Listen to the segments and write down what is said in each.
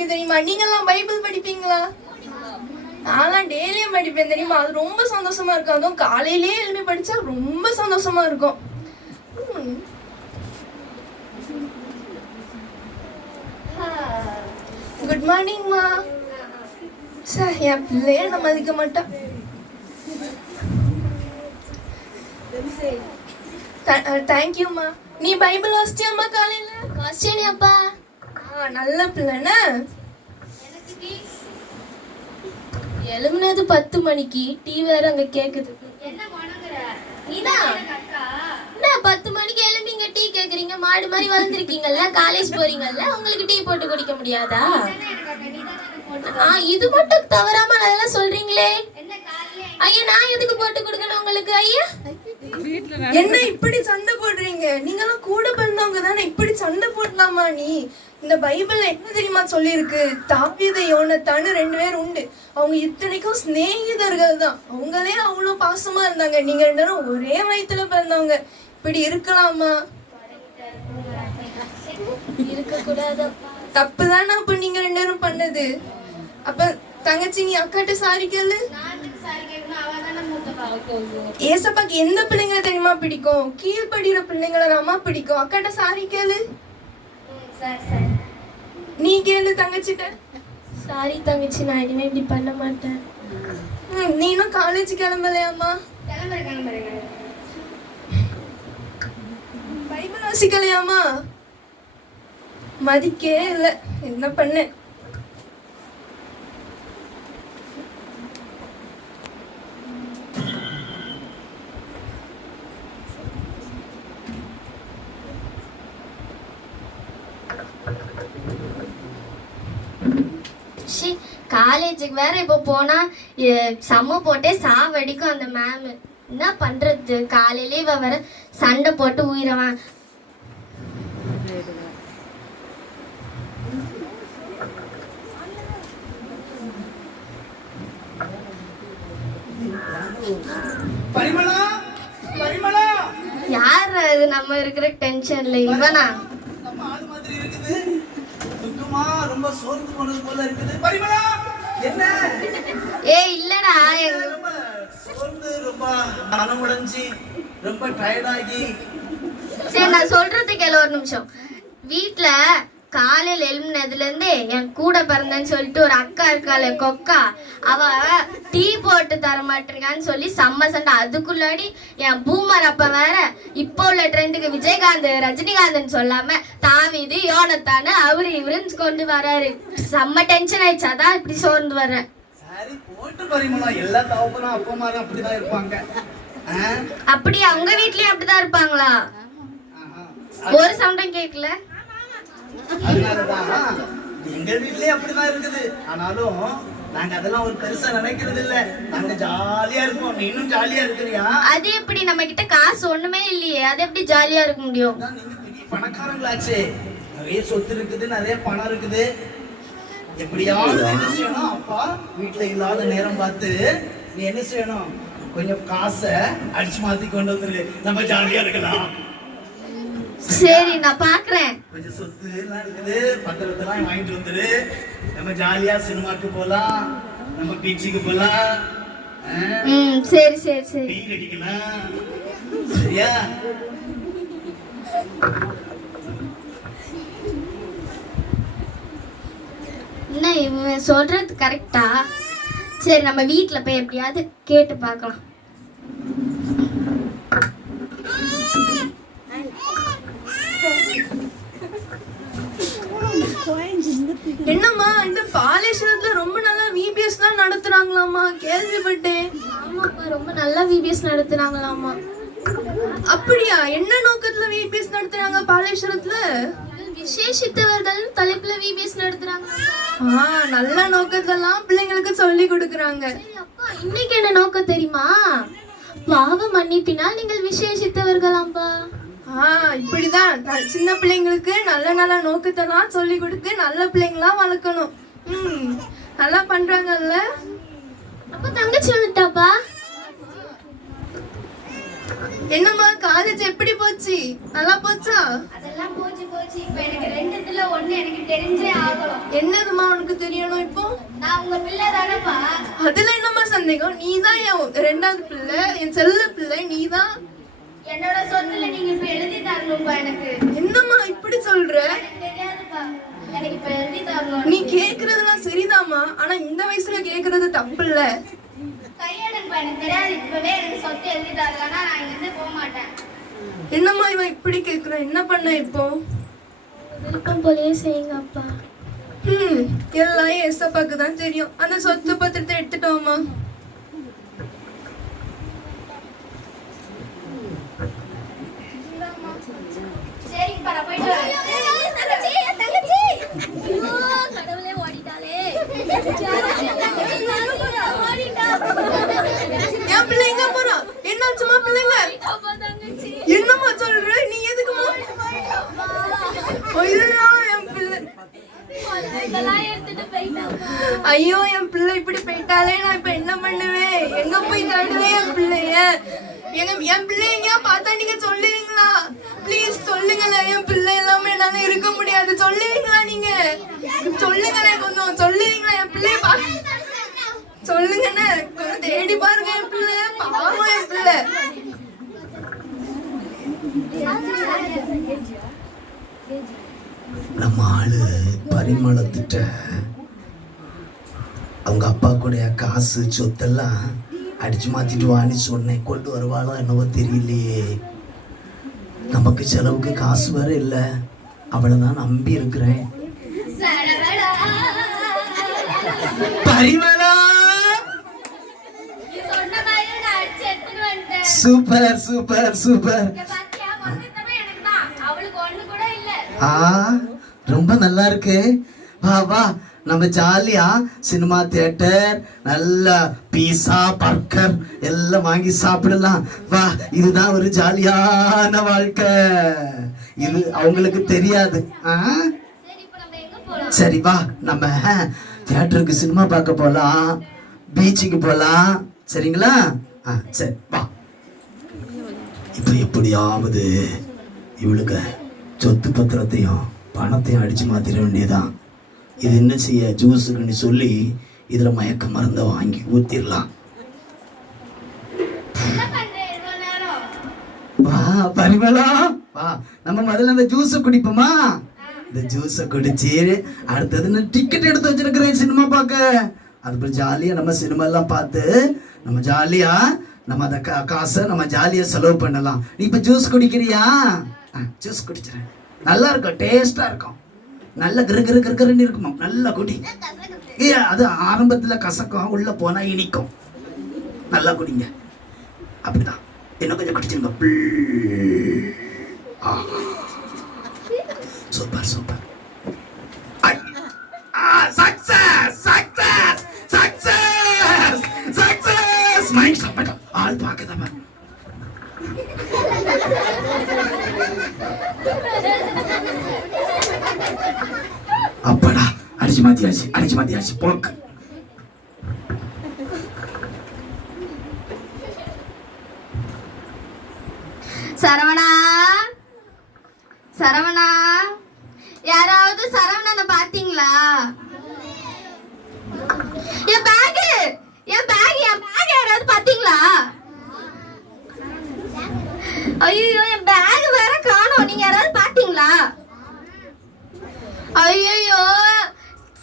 இருக்கு தெரியுமா? நீங்க எல்லாம் பைபிள் படிப்பீங்களா? நான்லாம் டெய்லியும் படிப்பேன் தெரியுமா? அது ரொம்ப சந்தோஷமா இருக்கும். அதுவும் காலையிலேயே எழுப்பி படிச்சா ரொம்ப சந்தோஷமா இருக்கும். குட் மார்னிங்மா. சார் என் பிள்ளைய நம்ம மதிக்க மாட்டோம். தேங்க்யூம்மா. நீ பைபிள் வாசிச்சியாம்மா காலையில? வாசிச்சேனே அப்பா. நல்ல பிள்ளைன்னு. எழுமுனது 10 மணிக்கு, டீ வேற அங்க கேக்குது. என்ன பண்ணுங்கற? நீதான் என்ன 10 மணிக்கு எழும்பிங்க டீ கேக்குறீங்க? மாடு மாதிரி வளர்ந்துருக்கீங்கல்ல, காலேஜ் போறீங்கல்ல, உங்களுக்கு டீ போட்டு குடிக்க முடியாதா? இது மட்டும் தவறாம நல்லா சொல்றீங்களே. ஐயா நான் எதுக்கு போட்டு கொடுக்கணும் உங்களுக்கு? ஐயா என்ன இப்படி சண்டை போடுறீங்க? நீங்களும் கூட பிறந்தவங்க தானே, இப்படி சண்டை போடலாமா? நீ இந்த பைபிள்ல என்ன தெரியுமா சொல்லியிருக்கு? தாவீது யோனத்தான்னு 2 பேர் உண்டு. அவங்க இத்தனைக்கும் சிநேகிதர்கள் தான். அவங்களே அவ்வளவு பாசமா இருந்தாங்க. நீங்க 2 பேரும் ஒரே வயித்துல பிறந்தவங்க. இப்படி இருக்கலாமா? இருக்க கூடாது. தப்பு தானே அப்ப நீங்க 2 பேரும் பண்ணது. அப்ப தங்கச்சி நீ அக்காட்ட சாரி கேளு. ஏசப்பாக்கு எந்த பிள்ளைங்களை தெரியுமா பிடிக்கும்? கீழ்படுகிற பிள்ளைங்களை அம்மா பிடிக்கும். அக்காட்ட சாரி கேளு. நீ கேளு தங்கச்சிட்ட. சாரி தங்கச்சி, நான் இனிமே இப்படி பண்ண மாட்டேன். நீனும் காலேஜ் கிளம்பலையாம்மா? பைபிள் வாசிக்கலையாமா? மதிக்கே இல்லை. என்ன பண்ண? காலேஜுக்கு வேற இப்போ போனா செம்ம போட்டே சாவடிக்கும் அந்த மேம். என்ன பண்றது? காலையிலே வேற சண்டை போட்டு உயிரவன். யார் அது நம்ம இருக்கிற டென்ஷன்ல? இவனா? ரொம்ப சோர்ந்து போனது போல இருக்குது. பரிமளா என்ன? இல்லடா, ரொம்ப சோர்ந்து, ரொம்ப மனமுடைஞ்சி, ரொம்ப டயர்ட் ஆகி. சரி நான் சொல்றது கேளு ஒரு நிமிஷம். வீட்ல காலையில எழும்பினதுல இருந்தே என் கூட பிறந்தேன்னு சொல்லிட்டு ஒரு அக்கா இருக்காள கொக்கா, அவ டீ போட்டு தர மாட்டிருக்கான்னு சொல்லி செம்ம சண்டை. அதுக்குள்ளாடி என் பூமர் அப்ப வேற இப்போ உள்ள ட்ரெண்டுக்கு விஜயகாந்த் ரஜினிகாந்த்னு சொல்லாம தாவீது யோனத்தானு அவரு இவருன்னு கொண்டு வராரு. செம்ம டென்ஷன் ஆயிடுச்சு. அதான் இப்படி சோர்ந்து வர்றேன். சரி போட்டு பரிமளா, எல்லா தவப்பனும் அப்பா அம்மா அப்படிதான் இருப்பாங்க. அப்படியா? உங்க வீட்லயும் அப்படிதான் இருப்பாங்களா? ஒரு சவுண்டும் கேட்கல. அதனாலதான் எங்க வீட்லயே அப்படிதான் இருக்குது. ஆனாலும் நாங்க அதெல்லாம் ஒரு பெருசா நினைக்கிறது இல்ல. நாங்க ஜாலியா இருப்போம். நீனும் ஜாலியா இருக்கிறியா? அது எப்படி? நம்ம கிட்ட காசு ஒண்ணுமே இல்லையே, அது எப்படி ஜாலியா இருக்க முடியும்? நீங்க பெரிய பணக்காரங்களாச்சே, நிறைய சொத்து இருக்குது, நிறைய பணம் இருக்குது. எப்படியாவது என்ன செய்யணும்? அப்பா வீட்டுல இல்லாத நேரம் பார்த்து நீ என்ன செய்யணும்? கொஞ்சம் காசை அடிச்சு மாத்தி கொண்டு வந்துரு, நம்ம ஜாலியா இருக்கலாம். சரி நான் பாக்குறேன். கொஞ்சம் சொத்து எல்லாம் இருக்குது, பத்திரத்தெல்லாம் வாங்கிட்டு வந்துரு. நம்ம ஜாலியா சினிமாக்கு போலாம், நம்ம பீச்சுக்கு போலாம். சரி சரி சரி. டீ அடிக்கலாம். சரியா? என்ன இவன் சொல்றது கரெக்டா? சரி நம்ம வீட்டுல போய் எப்படியாவது கேட்டு பார்க்கலாம். என்னம்மா இந்த பாலேஸ்வரத்துல ரொம்ப நல்லா விபிஎஸ் தான் நடத்துறாங்களாமா, கேள்விப்பட்டேன். ஆமாப்பா, ரொம்ப நல்லா விபிஎஸ் நடத்துறாங்களாமா. அப்படியா? என்ன நோக்கத்துல விபிஎஸ் நடத்துறாங்க பாலேஸ்வரத்துல? விசேஷித்தவர்கள் தலைப்புல விபிஎஸ் நடத்துறாங்க. நல்ல நோக்கத்தெல்லாம் பிள்ளைங்களுக்கு சொல்லி கொடுக்கறாங்க. அப்பா இன்னைக்கு என்ன நோக்கம் தெரியுமா? பாவ மன்னிப்பினால் நீங்கள் விசேஷித்தவர்களாம்பா. இப்படிதான் சின்ன பிள்ளைங்களுக்கு நல்ல நல்ல நோக்கத்தெல்லாம் சொல்லி கொடுத்து நல்ல பிள்ளைங்களா வளர்க்கணும். நல்லா பண்றாங்கல்ல. அப்ப தங்கச்சி வந்துட்டாப்பா. என்னம்மா காலேஜ் எப்படி போச்சு? நல்லா போச்சா? அதெல்லாம் போச்சு. இப்ப எனக்கு 2 இதுல ரெண்டுல ஒண்ணு எனக்கு தெரிஞ்சே ஆகணும். என்னதுமா உனக்கு தெரியணும் இப்போ? நான் உங்க பிள்ளை தானேப்பா. அதுல என்னம்மா சந்தேகம்? நீதான் என் ரெண்டாவது பிள்ளை, என் செல்ல பிள்ளை நீதான். என்னோட சொத்துல நீங்க இப்ப எழுதி தரணும்ப்பா எனக்கு. என்னம்மா இப்படி சொல்ற? எனக்கு தெரியாதுப்பா, எனக்கு இப்ப எழுதி தரணும். நீ கேக்குறதெல்லாம் சரிதாம்மா, ஆனா இந்த வயசுல கேக்குறது தப்பு இல்ல. கையெடுப்பா, எனக்கு தெரியாது. இப்பவே எனக்கு சொத்து எழுதி தரலன்னா நான் இங்க இருந்து போக மாட்டேன். என்னம்மா இவன் இப்படி கேக்குற? என்ன பண்ண இப்போ? விருப்பம் போலயே செய்யுங்க அப்பா. எல்லாம் எசப்பாக்கு தான் தெரியும். அந்த சொத்து பத்திரத்தை எடுத்துட்டோமா? சரிப்பா, நான் போயிட்டு வரேன். தங்கச்சி ஐயோ கடவுளே, ஓடிட்டாளே. என் பிள்ளை எங்க போறா? என்னாச்சுமா பிள்ளைங்க? என்னம்மா சொல்ற? நீ எதுக்குமா? ஐயோ என் பிள்ளை, ஐயோ என் பிள்ளை இப்படி போயிட்டாலே நான் இப்ப என்ன பண்ணுவேன்? எங்க போய் தேடுவேன் என் பிள்ளைய? என் பிள்ளை எங்கேயா பார்த்தா நீங்க சொல்லுவீங்களா? ப்ளீஸ் சொல்லுங்களேன். என் பிள்ளை இல்லாம என்னால இருக்க முடியாது. சொல்லுவீங்களா? நீங்க சொல்லுங்களேன், கொஞ்சம் சொல்லுவீங்களா? என் பிள்ளைய சொல்லுங்கண்ணே, கொஞ்சம் தேடி பாருங்க என் பிள்ளை. பாவம் என் பிள்ளை. நம்ம ஆளு பரிமளத்திட்ட அவங்க அப்பா கூட காசு சொத்தெல்லாம் அடிச்சு மாத்திட்டு வான்னு சொன்னேன். கொண்டு வருவாளோ என்னவோ தெரியலையே. நமக்கு செலவுக்கு காசு வேற இல்லை. அவளை தான் நம்பி இருக்கிறேன். Parimala, super super super. ரொம்ப நல்லா இருக்கு. வா வா, நம்ம ஜாலியா சினிமா தியேட்டர், நல்ல பீஸா பர்கர் எல்லாம் வாங்கி சாப்பிடலாம். வா, இதுதான் ஒரு ஜாலியான வாழ்க்கை. இது அவங்களுக்கு தெரியாது. சரி வா, நம்ம தியேட்டருக்கு சினிமா பார்க்க போலாம், பீச்சுக்கு போலாம். சரிங்களா? சரி வா. இப்போ எப்படியாவது இவளுக்கு சொத்து பத்திரத்தையும் பணத்தையும் அடிச்சு மாத்திர வேண்டியதான். இது என்ன செய்ய, ஜூஸுக்குன்னு சொல்லி இதுல மயக்க மருந்தை வாங்கி ஊத்திடலாம். வா பரிமளா, வா நம்ம முதல்ல அந்த ஜூஸை குடிப்போமா? இந்த ஜூஸை குடிச்சு அடுத்தது நான் டிக்கெட் எடுத்து வச்சிருக்கிறேன் சினிமா பார்க்க. அதுக்கப்புறம் ஜாலியா நம்ம சினிமா எல்லாம் பார்த்து நம்ம ஜாலியா நம்ம அந்த காசை நம்ம ஜாலியா செலவு பண்ணலாம். நீ இப்ப ஜூஸ் குடிக்கிறியா? ஜூஸ் குடிச்சிடறேன். நல்லா இருக்கும், டேஸ்டா இருக்கும், நல்ல கிருன்னு இருக்குமா. நல்லா குடி. அது ஆரம்பத்துல கசக்கும், உள்ள போனா இனிக்கும். நல்லா குடிங்க. அப்படிதான். இன்னும் கொஞ்சம் குடிச்சிருங்க. Super super. Success success success success. Mind stop. ஆள் பார்க்கதா? அப்படா, அடிச்சு மாத்தியாச்சு போக்கு. சரவணா, சரவணா, யாராவது சரவணனை பாத்தீங்களா? என் பேக் யாராவது பாத்தீங்களா? ஐயோ, என் பேக் வேற காணோம். நீங்க யாராவது பாத்தீங்களா? ஐயோ,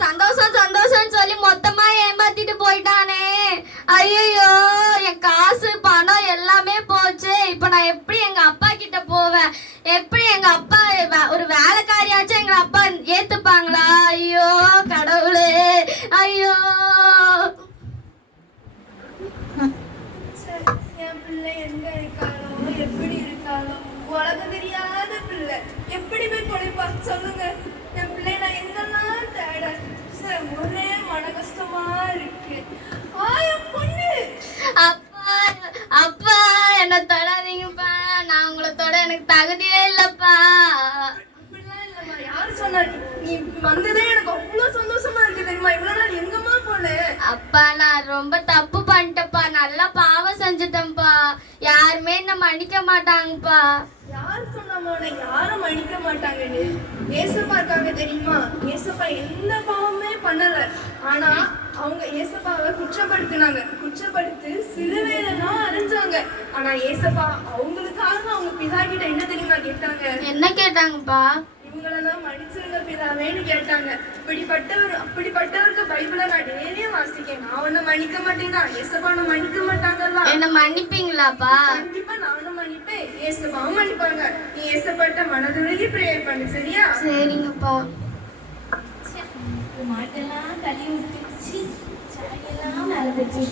சந்தோஷம் சொல்லி மொத்தமா ஏமாத்திட்டு போயிட்டானே. ஐயோ, என் காசு பணம் எல்லாமே போச்சு. இப்ப நான் எப்படி எங்க அப்பா கிட்ட போவேன்? எப்படி எங்க அப்பா ஒரு வேலைக்காரியாச்சும் எங்க அப்பா ஏத்துப்பாங்களா? ஐயோ கடவுளே, ஐயோ. என் பிள்ளை எங்க இருக்காளோ, எப்படி இருக்காளோ? உலகம் தெரியாத பிள்ளை எப்படி போய் பொழைப்பா சொல்லுங்க? என் பிள்ளை நான் எங்கெல்லாம் தேட ஒரே மன கஷ்டமா இருக்கு. என் பொண்ணு. அப்பா என்ன தொடாதீங்கப்பா. நான் உங்களை தொட எனக்கு தகுதியே இல்லப்பா. அப்படிலாம் இல்லம்மா. யாரு சொன்னா? நீ வந்ததே எனக்கு அவ்வளவு சந்தோஷமா இருக்கு தெரியுமா? இவ்வளவு நாள் எங்கம்மா போனேன். அப்பா நான் ரொம்ப தப்பு பண்ணிட்டேன்ப்பா, நல்லா பாவம் செஞ்சுட்டேன்ப்பா. யாருமே என்ன மன்னிக்க மாட்டாங்கப்பா. யார் சொன்னாமா உன்னை யாரும் மன்னிக்க மாட்டாங்கன்னு? ஏசப்பா இருக்காங்க தெரியுமா? ஏசப்பா எந்த பாவமே பண்ணல. ஆனா அவங்க ஏசப்பாவை குற்றப்படுத்தி சிலுவையில தான் அரைஞ்சாங்க. ஆனா ஏசப்பா அவங்களுக்காக அவங்க பிதா கிட்ட என்ன தெரியுமா கேட்டாங்க? என்ன கேட்டாங்கப்பா? இவங்களெல்லாம் மன்னிச்சிருங்க பிதாவேன்னு கேட்டாங்க. அப்படிப்பட்டவருக்கு பைபிளை நான் டெய்லியும் வாசிக்கேன். நான் உன்னை மன்னிக்க மாட்டேன்னா ஏசப்பா உன்னை மன்னிக்க மாட்டாங்கல்ல. என்ன மன்னிப்பீங்களாப்பா? கண்டிப்பா நானும் மன்னிப்பேன், ஏசப்பாவும் மன்னிப்பாங்க. நீ ஏசப்பாட்ட மனதுருகி ப்ரேயர் பண்ணு, சரியா? சரிங்கப்பா. மாட்டெல்லாம் கழுவி விட்டுச்சு, சாயெல்லாம் நடந்துச்சு.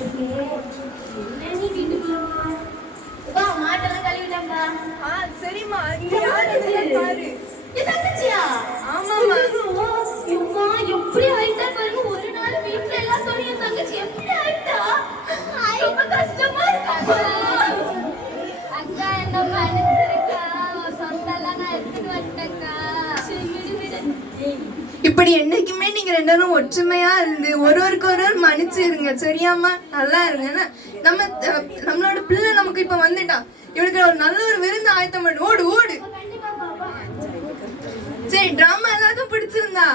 மாட்டெல்லாம் கழுவிட்டாங்க. சரிம்மா, இங்க யாரு இருக்கான்னு பாரு. தங்கச்சியா? ஆமாம்மா. அம்மா எப்படி ஆயிட்டா பாருங்க. ஒரு நாள் வீட்டுல எல்லாம் சொல்லி என் தங்கச்சி எப்படி ஆயிட்டா? ரொம்ப கஷ்டமா இருக்கு. அக்கா என்ன மன்னிச்சிருக்கா, சொந்தெல்லாம் நான் எடுத்துட்டு வந்துட்டேன்க்கா. இப்படி என்னைக்குமே நீங்க ரெண்டு பேரும் ஒற்றுமையா இருந்து ஒருவருக்கு ஒருவர் மன்னிச்சு இருங்க, சரியாம்மா? நல்லா இருங்க. நம்மளோட பிள்ளை நமக்கு இப்ப வந்துட்டா, இவனுக்கு ஒரு நல்ல ஒரு விருந்து ஆயத்தம் பண்ணு. ஓடு ஓடு. சரி, டிராமா எல்லாருக்கும் பிடிச்சிருந்தா